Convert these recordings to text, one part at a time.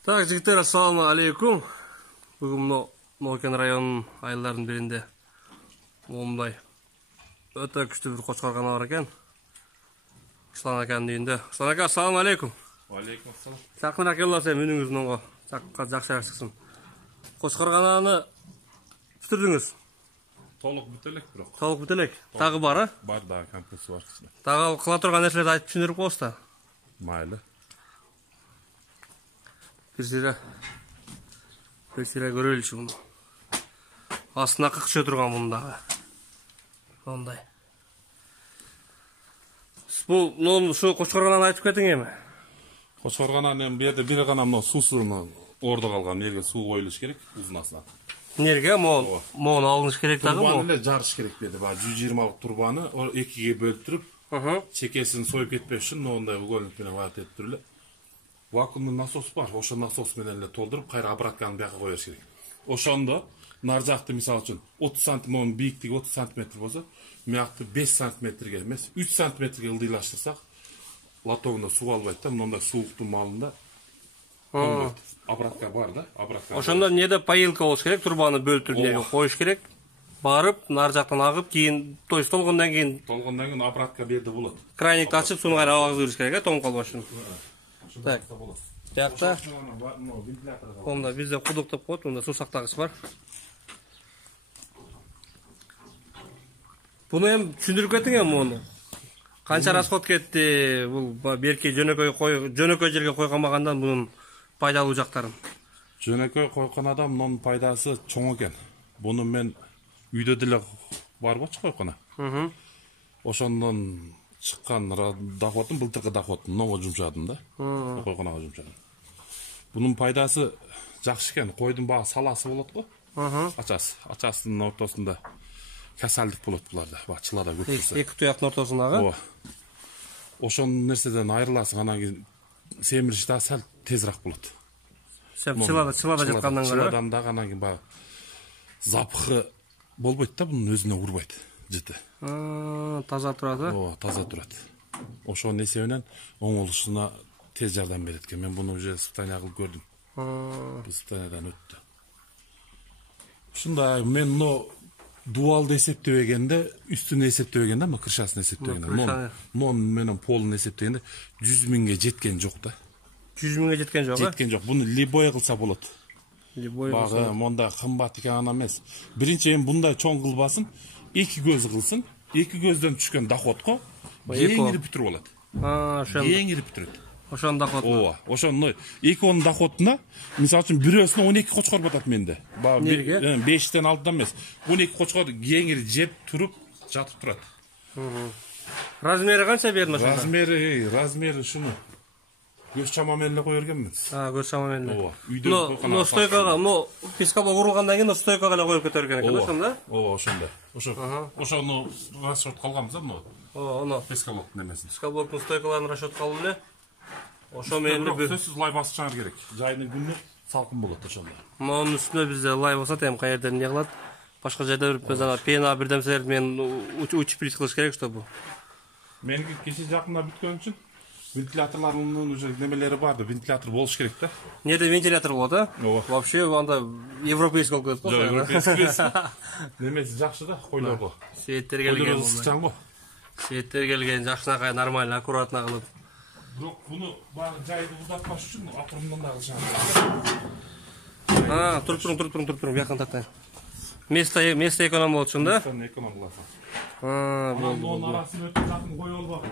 Так, жігіттер, ассаламу алейкум. Бүгін Норкен районының айылдарының бірінде ондай өте күшті бір қошқар ғана бар екен. Ұшлан әкенің үйінде. Ұшлан әке, ассаламу алейкум. Алейкум ассалам. Жақын әке олар сен меніңіздің оңға. Жақсы шықсын. Қошқар ғананы бүтірдіңіз. Толық бүтелек бірақ. Толық бүтелек. Тағы бар, а? Бар да, комплексы бар. Тағы қыла тұрған нәрселерді айтып түсіндіріп қоста. Майлы. Bir sıra görelim şu bunu. Aslında kıkışa durgan bunda. Onday. Bu şu koşkarganan aytıp ketin mi? Koşkarganan bir yerde biri gana mı susunu orada kalgan yerge su koyuluş gerek uzun aslan. Nerge moğun alınış gerek tağı mı? Turbanı ile jarış gerek dedi. 120'lık turbanı o ikiye böltürüp çekesini soyup etmek için onday bu gölüntüne vaat ettirili. Vakumlu nasos var. Oşo nasos menenle toldurup kayra abratkanı bir yaka koyarız gerek. Oşonda narcaktı misal için 30 santim onun büyüklüğü 30 santimetre olsa miyaktı 5 santimetre gelmez. 3 santimetre ıldıйlaştırsak latogunda su albaydı da onda soğuktu malında abratka var da abratka. Oşonda nede payılka olsa gerek turbanı böltürüne koyuş gerek. Barıp narcaktan ağıp keyin tolgundan keyin abratka berdi болады. Kraynikti açıp sunu kayra ağız veriş gerek toң kalba şunu. Так, жақта, онда бізде құдық деп қойды, онда су сақтағыш бар. Бұны ем түсіндіріп кеттің ем оны? Қанша расход кетті, бұл берке жөнөкөй жерге қойғанмағандан бұның пайдалы жақтарын? Жөнөкөй қойған адам, оның пайдасы чоң екен. Бұны мен үйде ділі бар бачы қойғана. Ошондан шыққан доходым, былтырғы доходым, ново жұмшадым да. Қойғанаға жұмшадым. Бұның пайдасы жақсы екен. Қойдың бағы саласы болады ғой. Ачасының ортасында кәсәлдік болады бұларда. Чылада көпірсе. Екі тұяқтың ортасындағы? Ошоның нәрседен айырыласың, анан кейін семірішті сәл тезірақ болады. Чылада жатқаннан көрі? Чыладан да анан кейін бағы запахы болбайды да, бұның өзіне ұрбайды. Жіті. Таза тұрады? Таза тұрады. Ошоның есебінен оңылышына тез жардам береді. Мен бұны уже испытания қылып көрдім. Бұл испытаниядан өтті. Шында мен дуалды есептебегенде, үстін есептебегенде, кыршасын есептебегенде, менің полын есептегенде 100 000-ге жеткен жоқ да. 100 000-ге жеткен жоқ? Жеткен жоқ. Бұны либой қылса болады. Бағы, мұнда қымбат екен ана емес. Бірінші бұндай чоң қылбасын, екі көз қылсын, екі көзден түскен доходқа ең ері бүтір болады. Ең ері бүтіреді. Ошон доходына? Ошон екі оның доходына, misal үшін бүресіне 12 қошқар батады менде. Неге? 5-тен 6-дан емес. 12 қошқар ең ері жеп тұрып, жатып тұрады. Размері қанша бердің ошонда? Размері шыны. Көз шамаменлі қойыргенмін. Көз шамаменлі. Но стойкаға, пескаба құрылғандан кейін стойкаға қойып көтерген екен, ошонда? Ошонда. Ошоны расчет қалғамыз, оны? Пескаблок немесін. Пескаблоктың стойкаларын расчет қалып, ошо менде бір... Сөзсіз лай басы шығар керек. Жайының күні салқын болады ошонда. Оның үстіне бізде лай болса, тем қайерден не қылады? Башқа жайда бір пена бірдемселерді мен учып қылыш керек, что бұл? Мен кеше жақында бүткөн үшін вентиляторларының уже немелері барды, вентилятор болуш керек та. Неде вентилятор болады? Вообще, анда европейский болып кетеді ғой? Европейский. Немесі жақсы да, қойларға. Светтер келген. Қойларға ысықшан ғой. Светтер келген, жақшына қай, нормально, аккуратна қылып. Жоқ, бұны жайды ұзатпаш үшін атырымдан да қылшан. Тұрып, яқын тартайын. Место эконом болды шында? Место эконом боласың. Оның арасын өтіп жақын қой ол бақы.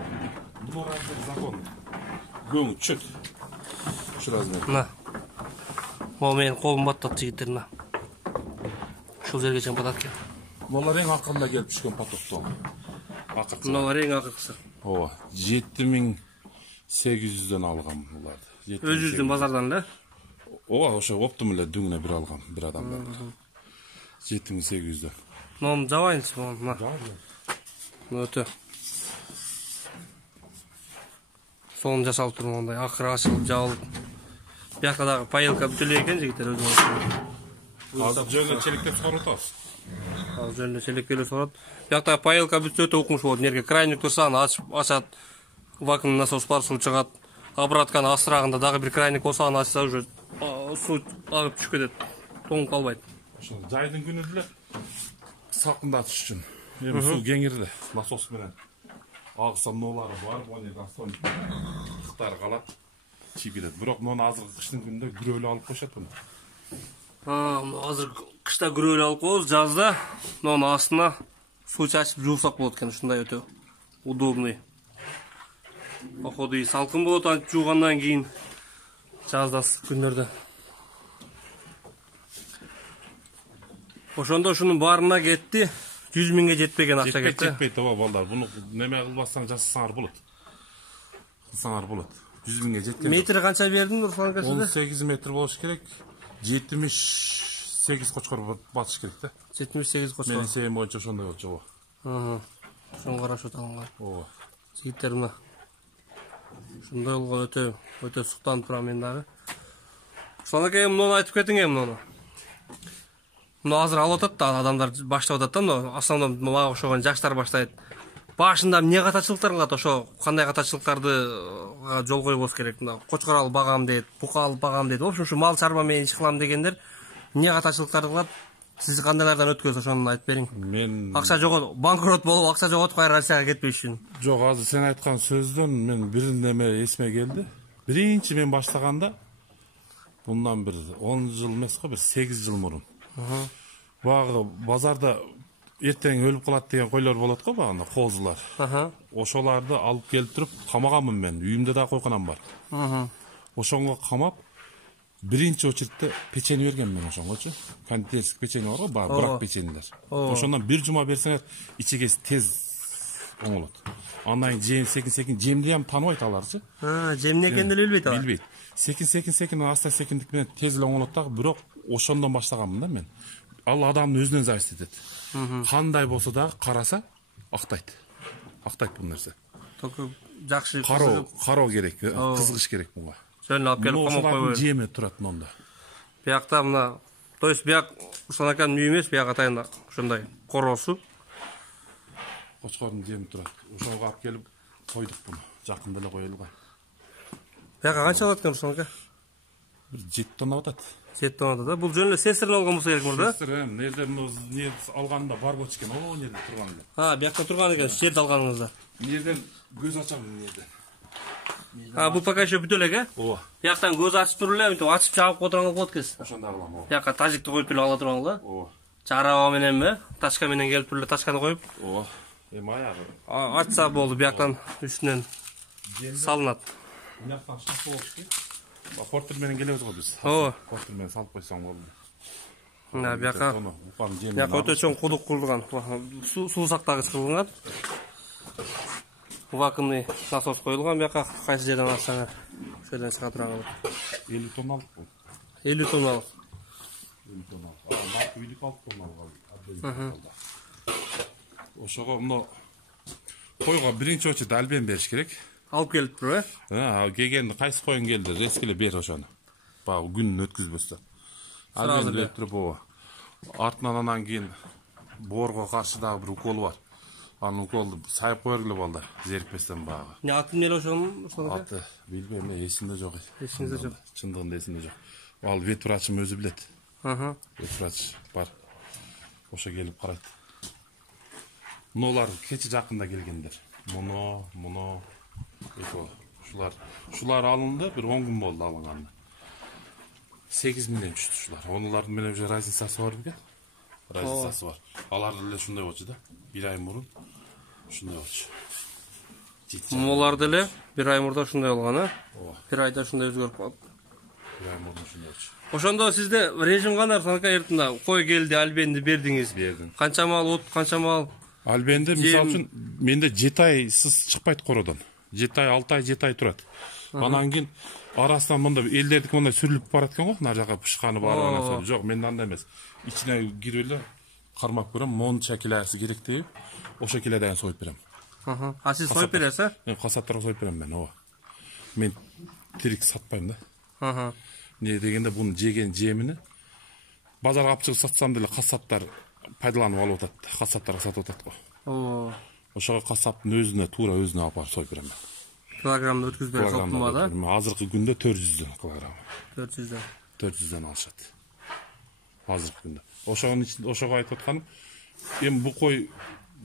Бұл размер закон. Көң, чөт. Үш размер. Ол менің қолым баттады жігіттер. Шыл жерге чан батат кен. Олар ең ақырында келіп түшкен потоқты. Олар ең ақырқысы. 7800-ден алған оларды. Өз жүзден базардан да? Оша оптымылы дүңіне бір алған бір адамдар. 7800-ден. Оның жауайынсы болған. Өті. Соның жасалып тұрмын ондай, ақыры ашылып, жауылып. Бияқтадағы пайылка бүтілі екен жігіттер өзіңіз. Жөнді челіктеп сұрытас. Жөнді челіккелі сұрат. Бияқтаға пайылка бүтті өте оқымыш болды. Нерге крайник тұрсан, ашат, вакуумный насос бар, су шығат. Обратканы астырағында дағы бір крайник болсаған ашса, уже су агып түшүп кетет. Тоңуп калбайт. Ошо жайдын күнү деле салкындатыш үчүн. Эми суу кеңирди. Насос менен агысам нолары бар, оны гастон кыктар калат. Чийип кетет. Бирок муну азыркы кыштын күнүндө күрөөлү алып коюшат муну. Азыр кышта күрөөлү алып коебуз, жазда мунун астына суу чачып жуусак болот экен. Ушундай өтө удобный. Походу салкын болот, антип жуугандан кийин жазда ысык күндөрдө. Ошондо ушунун баарына кетти. 100 миңге жетпеген акча кетти. Жетпейт ооба балдар. Буну неме кылбастан жасасаңар болот. Кылсаңар болот. 100 миңге жеткен. Метри канча бердиң Руслан ака сизде? 18 метр болуш керек. 78 кочкор батыш керек да. 78 кочкор. Менин эсебим боюнча ошондой болчу ооба. Ошону карашып алган. Ооба. Жигиттер мына ушундай болгон өтө суктанып турам мен дагы. Руслан ака муну айтып кетиң муну. Муну азыр алып атат да, адамдар баштап атат да, мына основном мага ошогон жаштар баштайт. Башында эмне катачылыктар кылат, ошо кандай катачылыктарды жол койбос керек. Мына кочкор алып багам дейт, бука алып багам дейт. В общем, ушу мал чарба менен иш кылам дегендер эмне катачылыктарды кылат? Сиз кандайлардан өткөз, ошону айтып бериң. Мен акча жогот, банкрот болуп, акча жоготуп кайра Россияга кетпеш үчүн. Жок, азыр сен айткан сөздөн мен бир неме эсиме келди. Биринчи мен баштаганда bundan bir 10 жыл эмес го, бир 8 жыл мурун. Багы базарда эртең өлүп калат деген койлор болот го, багында козулар. Ошоларды алып келип туруп камаганмын мен. Үйүмдө да койконам бар. Ошонго камап биринчи очередте печенье берген мен ошонгочу. Кондитерский печенье бар го, брак печеньелер. Ошондон бир жума берсеңер ичегеси тез оңолот. Андан кийин секин жемди ham тааныбайт аларчы. Жемне экенин деле билбейт алар. Билбейт. Секин аста секиндик менен тез эле оңолот дагы, бирок ошондон баштаганмын да мен. Ал адамдын өзүнөн зависит этет. Кандай болсо дагы караса актайт. Актайт бул нерсе. Только жакшы кароо керек, кызыгыш керек буга. Жөн алып келип камап койбой. Жеме турат монда. Биякта мына, то есть бияк Руслан аканын үйү эмес, бияк атайында ошондой короосу. Кочкордун жеми турат. Ошого алып келип койдук буну. Жакында эле коелуга. Бияка канча алат экен Руслан ака? Бир 7 тонна атат. 7 тонна да. Бул жөн эле сестрин алган болсо керек мурда. Сестрин, нерден не алганда бар болчу экен, о нерде турган эле. Биякта турган экен, жерде алганыңызда. Нерден көз ачам нерден. Бул пока еще бүтө элек, Ооба. Бияктан көз ачып туруп эле, мынтип ачып чагып отурган болот экенсиз. Ошондой кылам, ооба. Бияка тажикти коюп эле ала турган го. Ооба. Чараба мененби? Тачка менен келип туруп эле тачканы коюп. Ооба. Эми аягы. Ачса болду, бияктан үстүнөн салынат. Мынактан шкаф болуш керек. Портер менен келебиз го биз. Ооба. Портер менен салып койсоң болду. Бияка өтө чоң кудук курулган. Суу сактагыч кылынган. Вакуумный насос коюлган, бияка кайсы жерден алсаңар ошол жерден чыга турган. 50 тонналык бул. 50 тонналык. 50 тонналык. Наркы үйлүк 6 тонналык. Ошого мына койго биринчи очередь альбен бериш керек. Алып келип туруп, келгенди кайсы коюң келди, резкеле бер ошону. Багы күнүн өткүзбөстөн. Альбен берип туруп, ооба. Артынан анан кийин боорго каршы дагы бир укол бар. Анын уколду сайып койгула балдар, зерикпестен багы. Не аты эмне ошонун? Аты билбейм, эсимде жок. Эсиңизде жок. Чындыгында эсимде жок. Ал вет врачым өзү билет. Вет врач бар. Ошо келип карайт. Мунулар кече жакында келгендер. Муну ушулар алынды, бир 10 күн болду алынганда. 8 миңден түштү ушулар. Онулардын менен уже разницасы бар экен. Разницасы бар. Алар деле ушундай болчу да. 1 ай мурун ушундай болчу. Мулар деле 1 ай мурда ушундай болгон, Ооба. 1 айда ушундай өзгөрүп калды. 1 ай мурун ушундай болчу. Ошондо сизде режим кандай, Руслан ака? Эртинде кой келди, альбенди бердиңиз. Бердим. Канча мал от, канча мал? Альбенде мисал үчүн менде 7 айсыз чыкпайт кородон. 7 ай, 6 ай, 7 ай турат. Анан кийин арасынан мында элдердики мындай сүрүлүп барат экен го, нар жака пышканы бар нерсе. Жок, менде андай эмес. Ичине кирип эле кармап көрөм, монча килосы керек деп, ошо килодон союп берем. Сиз союп бересиз? Мен касаптарга союп берем мен, ооба. Мен тирик сатпайм да. Не дегенде буну жеген жемини базарга алып чыгып сатсам деле касаптар пайдаланып алып атат, касаптарга сатып атат го. Ошого касаптын өзүнө, туура өзүнө алып барып союп берем мен. Килограммды өткүзүп берип соктума да? Азыркы күндө 400 килограмм. 400. 400'den alışат. Азыркы күндө. Ошонун ичинде ошого айтып атканым, эми бу кой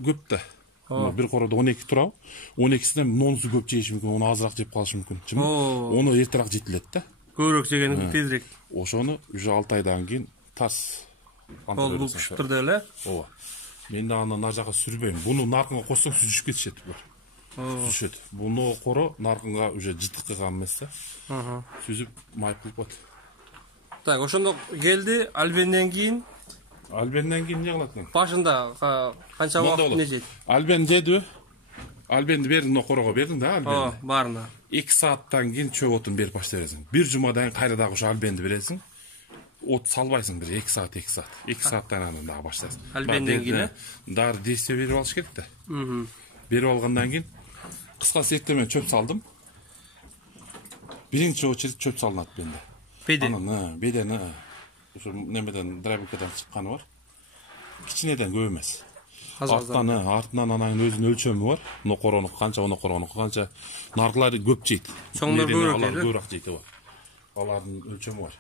көп да. Bir koroda 12 turab, 12'sinden nonusu көп жейиш мүмкүн, onu азыраак жеп калышы мүмкүн. Onu эртерээк жетилет да. Көбүрөөк жегени тезирээк. Ошону уже 6 айдан кийин тас Ол бул пишип турду эле. Ооба. Мен да аны нар жака сүрбөйм. Буну наркынга койсоң сүзүшүп кетишет булар. Сүзүшөт. Буну коро наркынга уже жытык кылган эмес да. Сүзүп майып кылып коет. Так, ошондо келди, Альбенден кийин Альбенден кийин эмне кылат? Башында канча убакыт эмне жейт? Альбен жеди. Альбенди бердиң, корого бердиң да, Альбенди. Баарына. 2 сааттан кийин чөп отун берип баштап бересиң. Bir жумадан кайра дагы ошо Альбенди бересиң. От салбайсың бир 2 саат. 2 сааттан анан дагы баштайсың. Альбенден кийин дары действие берип алыш керек да. Берип алгандан кийин кыскасы эртең мен чөп салдым. Биринчи очередь чөп салынат менде. Анан бедени ошо немеден дробилкадан чыкканы бар. Кичинеден көп эмес. Артынан анан өзүнүн өлчөмү бар. Нокоронуку канча наркылар көп жейт. Чоңдор көбүрөөк жейт. Алардын өлчөмү бар.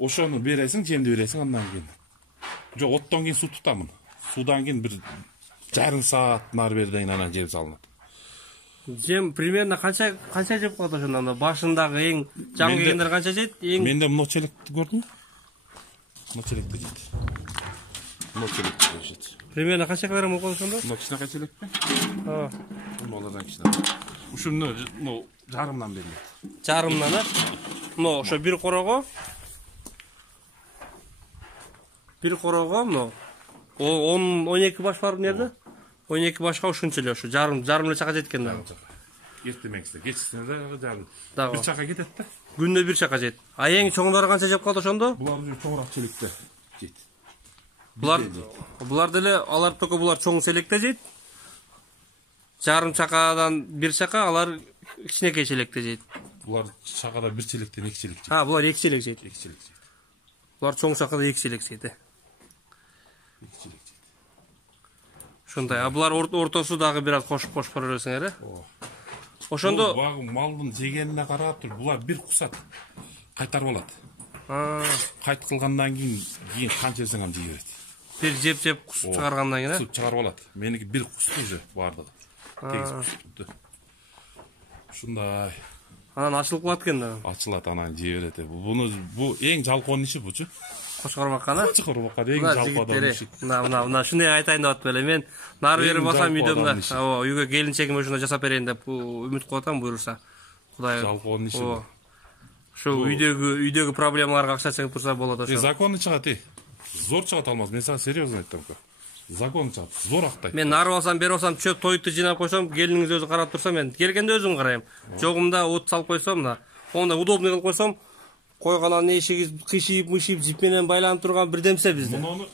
Ошону бересиң, жемди бересиң, андан кийин. Жок, оттон кийин суу тутамын. Суудан кийин бир жарым саат нары берден анан жем салынат. Жем примерно канча жеп калат ошондо? Башындагы эң жам келгендер канча жейт? Менде мына челекти көрдүңбү? Мына челекти жейт. Мына челекти жейт. Примерно канча килограмм болот ошондо? Мына кичинекей челекпи? Муналардан кичинекей. Ушуну жарымдан берилет. Жарымдан, мына ошо бир корого мына 10-12 баш бар эмнеде? 12 башка ушунча эле ошо жарым эле чака жеткен дагы. Эртемеңизде, кечсине дагы жарым. Бир чака кетет да. Күндө бир чака жейт. А эң чоңдору канча жеп калат ошондо? Булар уже чоңураак челекте жейт. Булар деле алар только булар чоң челекте жейт. Жарым чакадан бир чака, алар кичинекей челекте жейт. Булар чакада бир челектен 2 челек жейт. Булар 2 челек жейт. 2 челек жейт. Булар чоң чакада 2 челек жейт. 2 челек жейт. Ошондой. А булар ортосу дагы бир аз кошуп бара бересиңер, Ошондо малдын жегенине карап туруп, булар бир кусат. Кайтарып алат. Кайт кылгандан кийин канча жесең ам жей берет. Бир жеп чыгаргандан кийин, Кусуп чыгарып алат. Меники бир кусты уже бардыгы. Тегиз кусты. Ушундай. Анан ачылып калат экен да. Ачылат, анан жей берет. Бу эң жалкоон иши бучу. Кошкорбакка, Кошкорбакка эң жалкоон иши. Мына шундай айтайын деп атып эле. Мен нары бери басам үйдөмдө. Үйгө келинчегиме ошондой жасап берейин деп үмүт кылып атам, буйруса. Кудай. Жалкоон иши. Ошо үйдөгү проблемаларга акча чыгып турса болот ошо. Законы чыгат, Зор чыгат алмаз. Мен сага серьезно айтам. Закон чыгат. Зор актай. Мен нары басам, бери басам, чөп тойту жыйнап койсом, келиниңиз өзү карап турса, мен келгенде өзүм карайм. Жогумда от салып койсом да, онда удобный кылып койсом, койгонан эшиги кышып жип менен байланып турган бирдемсе бизде. Муну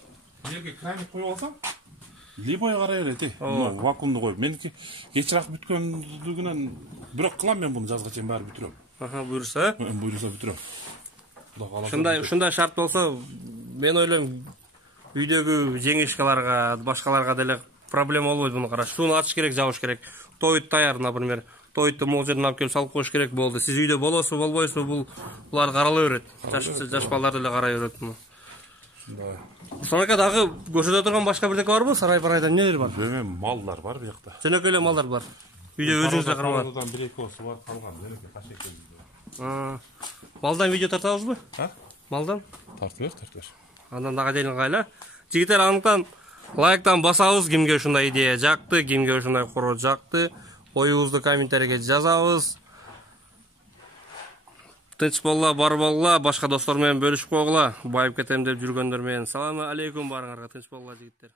жерге крайник коюп алсам, либой карай берет, вакуумду коюп. Меники кечирээк бүткөндүгүнөн бирок кылам, мен буну жазга чейин баары бүтүрөм. Буйруса, Буйруса. Ушундай шарт болсо, мен ойлойм, үйдөгү жеңишкаларга, башкаларга деле проблема болбойт буну караш. Сууну ачыш керек, жабыш керек. Тоют даяр, например. Тоютту могул жерден алып келип салып коюш керек болду. Сиз үйдө болосузбу, болбойсузбу, булар карала берет. Жаш балдар деле карай берет муну. Ошондой дагы көчөдө турган башка бирдеке барбы? Сарай-парайда эмнелер бар? Малдар бар буякта. Жөнөкөй эле малдар бар. Үйдө өзүңүз карабаңыз. Тарадан 1-2 бар калган, жөнөкөй кашекел. Малдан видео тартабызбы? Малдан? Тартып. Андан дагы делин кайла. Жигиттер, андыктан лайктан басабыз, кимге ушундай идея жакты, кимге ушундай короо жакты. Оюбузду комментарийге жазабыз. Тынч болла, бар болла, башка достор менен бөлүшүп койгула. Байып кетем деп жүргөндөр менен. Саламу алейкум барыңарга, тынч болла жигиттер.